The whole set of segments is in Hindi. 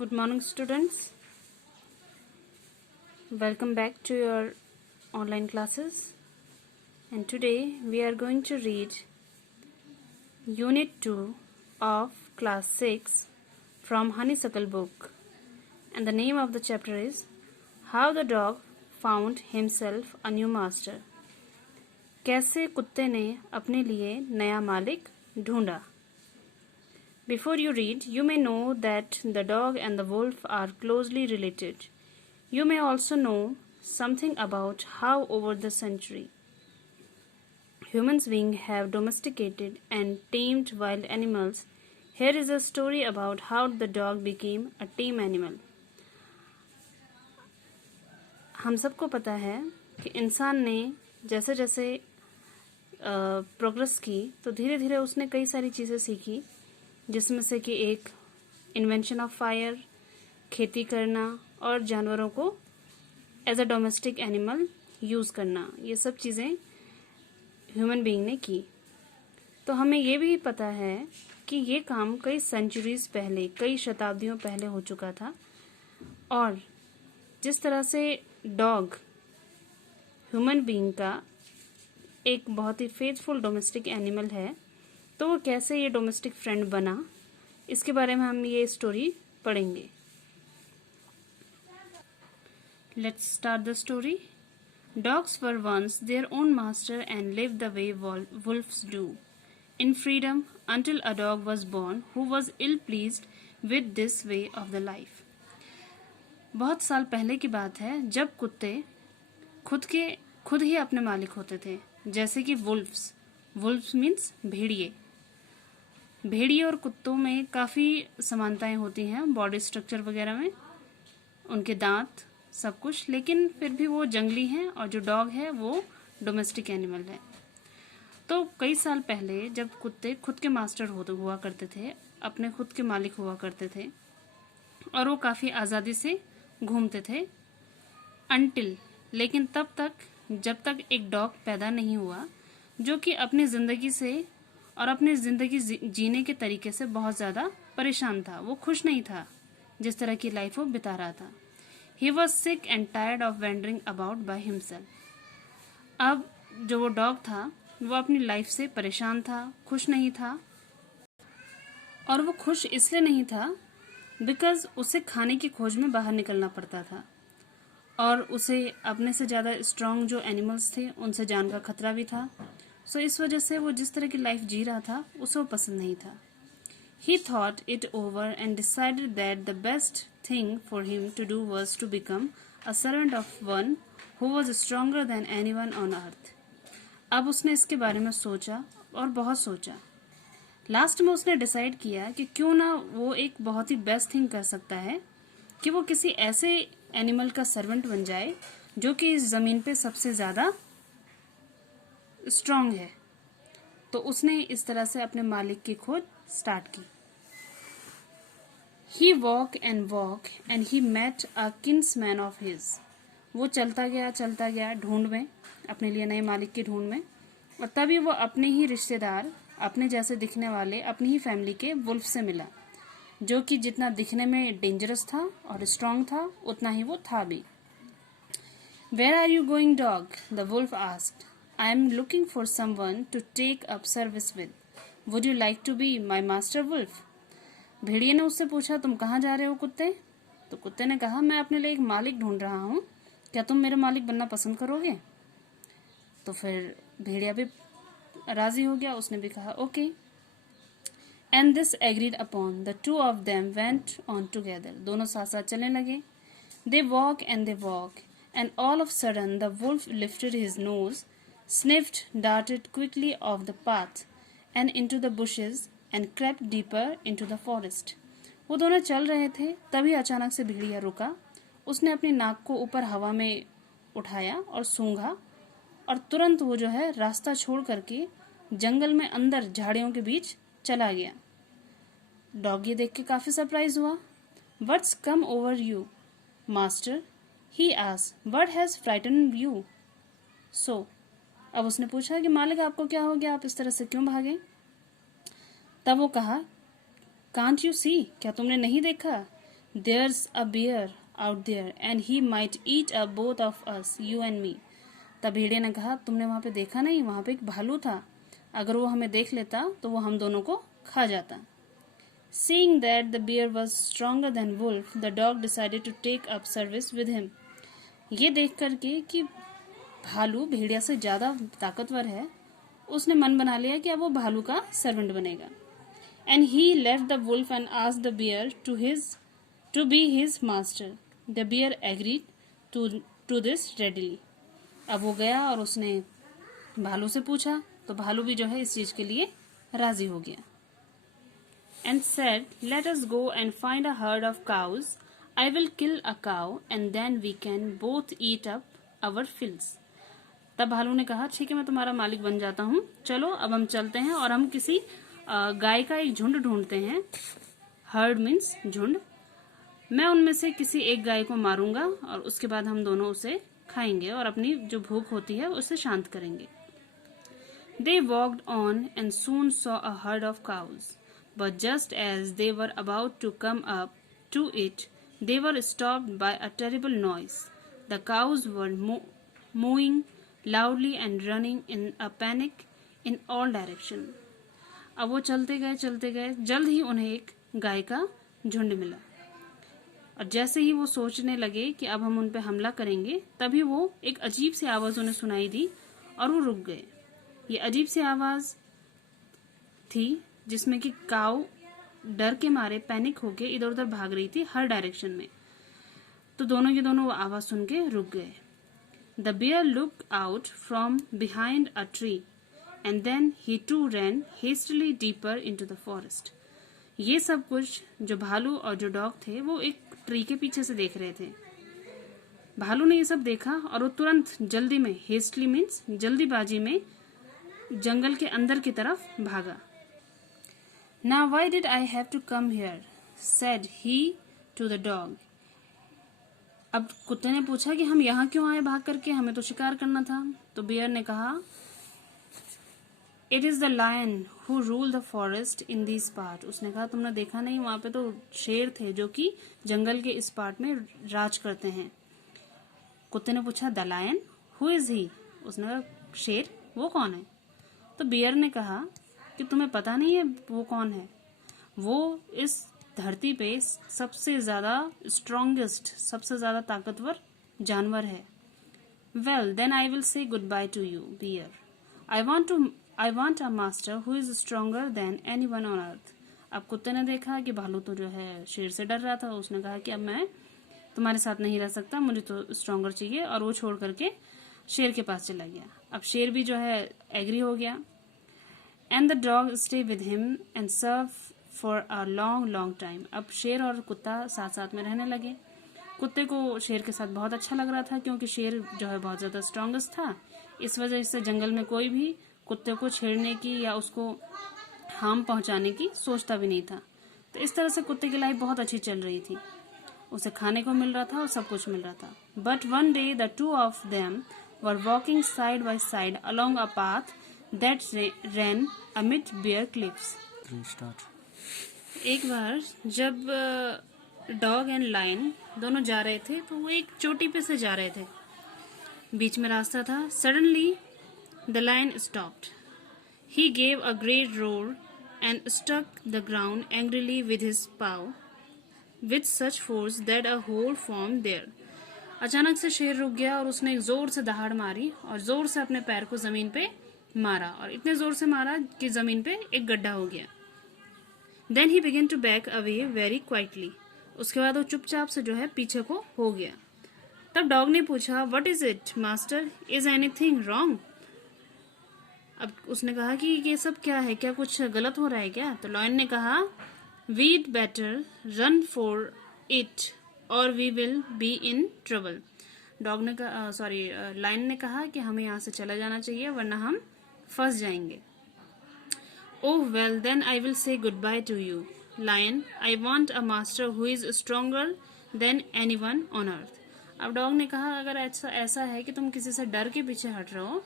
Good morning, students. Welcome back to your online classes. And today we are going to read Unit 2 of Class 6 from Honeysuckle book. And the name of the chapter is How the Dog Found Himself a New Master. कैसे कुत्ते ने अपने लिए नया मालिक ढूंढा. Before you read, you may know that the dog and the wolf are closely related. You may also know something about how over the century humans beings have domesticated and tamed wild animals. Here is a story about how the dog became a tame animal. हम सबको पता है कि इंसान ने जैसे जैसे प्रोग्रेस की तो धीरे धीरे उसने कई सारी चीज़ें सीखी, जिसमें से कि एक इन्वेंशन ऑफ फायर, खेती करना और जानवरों को as a domestic animal use करना, ये सब चीज़ें ह्यूमन बीइंग ने की. तो हमें ये भी पता है कि ये काम कई सेंचुरीज पहले, कई शताब्दियों पहले हो चुका था. और जिस तरह से डॉग ह्यूमन बीइंग का एक बहुत ही फेथफुल डोमेस्टिक एनिमल है, तो वो कैसे ये डोमेस्टिक फ्रेंड बना, इसके बारे में हम ये स्टोरी पढ़ेंगे. Let's start the story. Dogs were once their own master and lived the way wolves do, in freedom until a dog was born who was ill-pleased with this way of the life. बहुत साल पहले की बात है जब कुत्ते खुद ही अपने मालिक होते थे, जैसे कि वुल्फ्स मीन्स भेड़िए और कुत्तों में काफ़ी समानताएं होती हैं, बॉडी स्ट्रक्चर वगैरह में, उनके दांत, सब कुछ, लेकिन फिर भी वो जंगली हैं और जो डॉग है वो डोमेस्टिक एनिमल है. तो कई साल पहले जब कुत्ते खुद के मास्टर हुआ करते थे, अपने खुद के मालिक हुआ करते थे और वो काफ़ी आज़ादी से घूमते थे लेकिन तब तक जब तक एक डॉग पैदा नहीं हुआ जो कि अपनी ज़िंदगी से और अपनी ज़िंदगी जीने के तरीके से बहुत ज़्यादा परेशान था. वो खुश नहीं था जिस तरह की लाइफ वो बिता रहा था. He was sick and tired of wandering about by himself. अब जो वो डॉग था वो अपनी लाइफ से परेशान था, खुश नहीं था. और वो खुश इसलिए नहीं था बिकॉज उसे खाने की खोज में बाहर निकलना पड़ता था और उसे अपने से ज़्यादा स्ट्रांग जो एनिमल्स थे उनसे जान का खतरा भी था. सो इस वजह से वो जिस तरह की लाइफ जी रहा था उसे वो पसंद नहीं था. He thought it over and decided that the best thing for him to do was to become a servant of one who was stronger than anyone on earth. अब उसने इसके बारे में सोचा और बहुत सोचा. लास्ट में उसने डिसाइड किया कि क्यों ना वो एक बहुत ही बेस्ट थिंग कर सकता है कि वो किसी ऐसे एनिमल का सर्वेंट बन जाए जो कि इस ज़मीन पे सबसे ज़्यादा स्ट्रांग है. तो उसने इस तरह से अपने मालिक की खोज स्टार्ट की. He walked and he met a kinsman of his. वो चलता गया ढूंढ में, अपने लिए नए मालिक की ढूंढ में, और तभी वो अपने ही रिश्तेदार, अपने जैसे दिखने वाले अपनी ही फैमिली के वुल्फ से मिला, जो कि जितना दिखने में डेंजरस था और स्ट्रांग था उतना ही वो था भी. Where are you going, dog? The wolf asked. I am looking for someone to take up service with. Would you like to be my master wolf? भेड़िए ने उससे पूछा, तुम कहाँ जा रहे हो कुत्ते? तो कुत्ते ने कहा, मैं अपने लिए एक मालिक ढूंढ रहा हूँ, क्या तुम मेरे मालिक बनना पसंद करोगे? तो फिर भेड़िया भी राजी हो गया, उसने भी कहा okay. And this agreed upon. The two of them went on together. दोनों साथ साथ चलने लगे. They walk and all of sudden the wolf lifted his nose, sniffed, darted quickly off the path and into the bushes and crept deeper into the forest. वो दोनों चल रहे थे, तभी अचानक से भेड़िया रुका. उसने अपनी नाक को ऊपर हवा में उठाया और सूंघा और तुरंत वो जो है रास्ता छोड़ करके जंगल में अंदर झाड़ियों के बीच चला गया. डॉग ये देख के काफी सरप्राइज हुआ. What's come over you, master? He asked. What has frightened you so? अब उसने पूछा कि मालिक आपको क्या हो गया, आप इस तरह से क्यों भागे? तब वो कहा, कांट यू सी, क्या तुमने नहीं देखा there's a bear out there and he might eat up both of us, you and me. तब भेड़िया ने कहा, तुमने वहां पे देखा नहीं, वहां पे एक भालू था, अगर वो हमें देख लेता तो वो हम दोनों को खा जाता. Seeing that the bear was stronger than wolf, the dog decided to take up service with him. ये देख करके कि भालू भेड़िया से ज्यादा ताकतवर है, उसने मन बना लिया कि अब वो भालू का सर्वेंट बनेगा. And he left the wolf and asked the bear to be his master. The bear agreed to this readily. अब वो गया और उसने भालू से पूछा, तो भालू भी जो है इस चीज के लिए राजी हो गया. And said, let us go and find a herd of cows. I will kill a cow and then we can both eat up our fills. तब भालू ने कहा, ठीक है, मैं तुम्हारा मालिक बन जाता हूँ, चलो अब हम चलते हैं और हम किसी गाय का एक झुंड ढूंढते हैं. हर्ड मीन्स झुंड. मैं उनमें से किसी एक गाय को मारूंगा और उसके बाद हम दोनों उसे खाएंगे और अपनी जो भूख होती है उसे शांत करेंगे. They walked on and soon saw a herd of cows. But just as they were about to come up to it, they were stopped by a terrible noise. The cows were mooing loudly and running in a panic in all directions. अब वो चलते गए, जल्द ही उन्हें एक गाय का झुंड मिला और जैसे ही वो सोचने लगे कि अब हम उन पे हमला करेंगे, तभी वो एक अजीब सी आवाज उन्हें सुनाई दी और वो रुक गए. ये अजीब सी आवाज थी जिसमें कि काऊ डर के मारे पैनिक होके इधर उधर भाग रही थी हर डायरेक्शन में. तो दोनों के दोनों वो आवाज सुन के रुक गए. The bear looked out from behind a tree and then he too ran hastily deeper into the forest. ये सब कुछ जो भालू और जो डॉग थे वो एक ट्री के पीछे से देख रहे थे. भालू ने ये सब देखा और वो तुरंत जल्दी में, हेस्टली मीन्स जल्दीबाजी में, जंगल के अंदर की तरफ भागा. Now why did I have to come here? said he to the dog. अब कुत्ते ने पूछा कि हम यहाँ क्यों आए भाग करके, हमें तो शिकार करना था. तो बियर ने कहा, It is the lion who rule the forest in this part. उसने कहा, तुमने देखा नहीं, वहां पे तो शेर थे जो कि जंगल के इस पार्ट में राज करते हैं. कुत्ते ने पूछा, The lion? Who is he? उसने कहा, शेर, वो कौन है? तो बियर ने कहा कि तुम्हें पता नहीं है वो कौन है? वो इस धरती पे सबसे ज्यादा स्ट्रॉन्गेस्ट, सबसे ज्यादा ताकतवर जानवर है. Well, then I will say goodbye to you, bear. I want a master who is stronger than anyone on earth. अब कुत्ते ने देखा कि भालू तो जो है शेर से डर रहा था, उसने कहा कि अब मैं तुम्हारे साथ नहीं रह सकता, मुझे तो स्ट्रॉन्गर चाहिए, और वो छोड़ करके शेर के पास चला गया. अब शेर भी जो है एग्री हो गया. And the dog stayed with him and served for a long time. अब शेर और कुत्ता साथ साथ में रहने लगे. कुत्ते को शेर के साथ बहुत अच्छा लग रहा था क्योंकि शेर जो है बहुत ज्यादा स्ट्रॉन्गेस्ट था. इस वजह से जंगल में कोई भी कुत्ते को छेड़ने की या उसको हार्म पहुंचाने की सोचता भी नहीं था. तो इस तरह से कुत्ते की लाइफ बहुत अच्छी चल रही थी. उसे खाने को मिल रहा था और सब कुछ मिल रहा था. But one day the two of them were walking side by side along a path that ran amid bare cliffs. एक बार जब डॉग एंड लायन दोनों जा रहे थे तो वो एक चोटी पे से जा रहे थे, बीच में रास्ता था. Suddenly the lion stopped. He gave a great roar and stuck the ground angrily with his paw with such force that a hole formed there. अचानक से शेर रुक गया और उसने एक जोर से दहाड़ मारी और जोर से अपने पैर को जमीन पे मारा, और इतने जोर से मारा कि जमीन पे एक गड्ढा हो गया. Then he began to back away very quietly. उसके बाद वो चुपचाप से जो है पीछे को हो गया. तब डॉग ने पूछा, What is it, master? Is anything wrong? अब उसने कहा कि ये सब क्या है, क्या कुछ गलत हो रहा है क्या? तो लॉयन ने कहा, We'd better run for it or we will be in trouble. Dog ने कहा, लायन ने कहा कि हमें यहाँ से चला जाना चाहिए वरना हम फंस जाएंगे. Oh well, then I will say goodbye to you, lion. I want a master who is stronger than anyone on earth. अब डॉग ने कहा, अगर ऐसा है कि तुम किसी से डर के पीछे हट रहे हो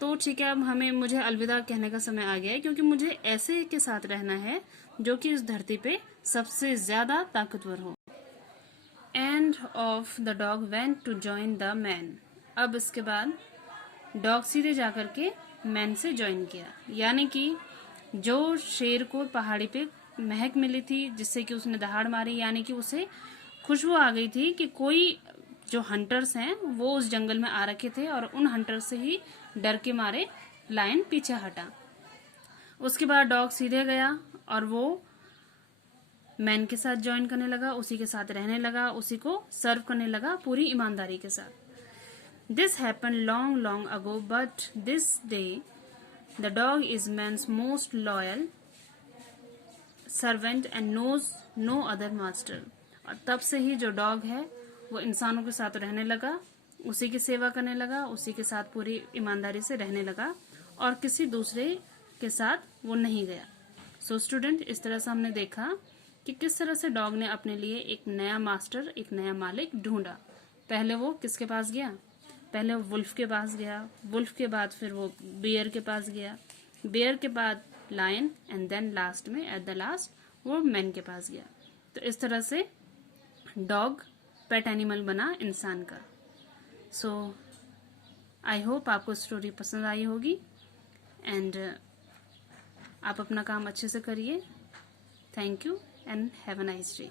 तो ठीक है, अब मुझे अलविदा कहने का समय आ गया है, क्योंकि मुझे ऐसे के साथ रहना है जो कि इस धरती पे सबसे ज्यादा ताकतवर हो. And off the dog went to join the man. अब इसके बाद डॉग सीधे जाकर के मैन से ज्वाइन किया, यानी कि जो शेर को पहाड़ी पे महक मिली थी जिससे कि उसने दहाड़ मारी, यानी कि उसे खुशबू आ गई थी कि कोई जो हंटर्स हैं वो उस जंगल में आ रखे थे और उन हंटर्स से ही डर के मारे लायन पीछे हटा। उसके बाद डॉग सीधे गया और वो मैन के साथ ज्वाइन करने लगा, उसी के साथ रहने लगा, उसी को सर्व करने लगा पूरी ईमानदारी के साथ। This happen long long ago but this day the dog is man's most loyal servant and knows no other master. और तब से ही जो डॉग है वो इंसानों के साथ रहने लगा, उसी की सेवा करने लगा, उसी के साथ पूरी ईमानदारी से रहने लगा और किसी दूसरे के साथ वो नहीं गया। सो स्टूडेंट, इस तरह से हमने देखा कि किस तरह से डॉग ने अपने लिए एक नया मास्टर, एक नया मालिक ढूंढा। पहले वो किसके पास गया? पहले वो वुल्फ के पास गया, वुल्फ के बाद फिर वो बियर के पास गया, बियर के बाद लायन एंड देन लास्ट में एट द लास्ट वो मैन के पास गया। तो इस तरह से डॉग पेट एनिमल बना इंसान का। सो आई होप आपको स्टोरी पसंद आई होगी एंड आप अपना काम अच्छे से करिए। Thank you and have a nice day.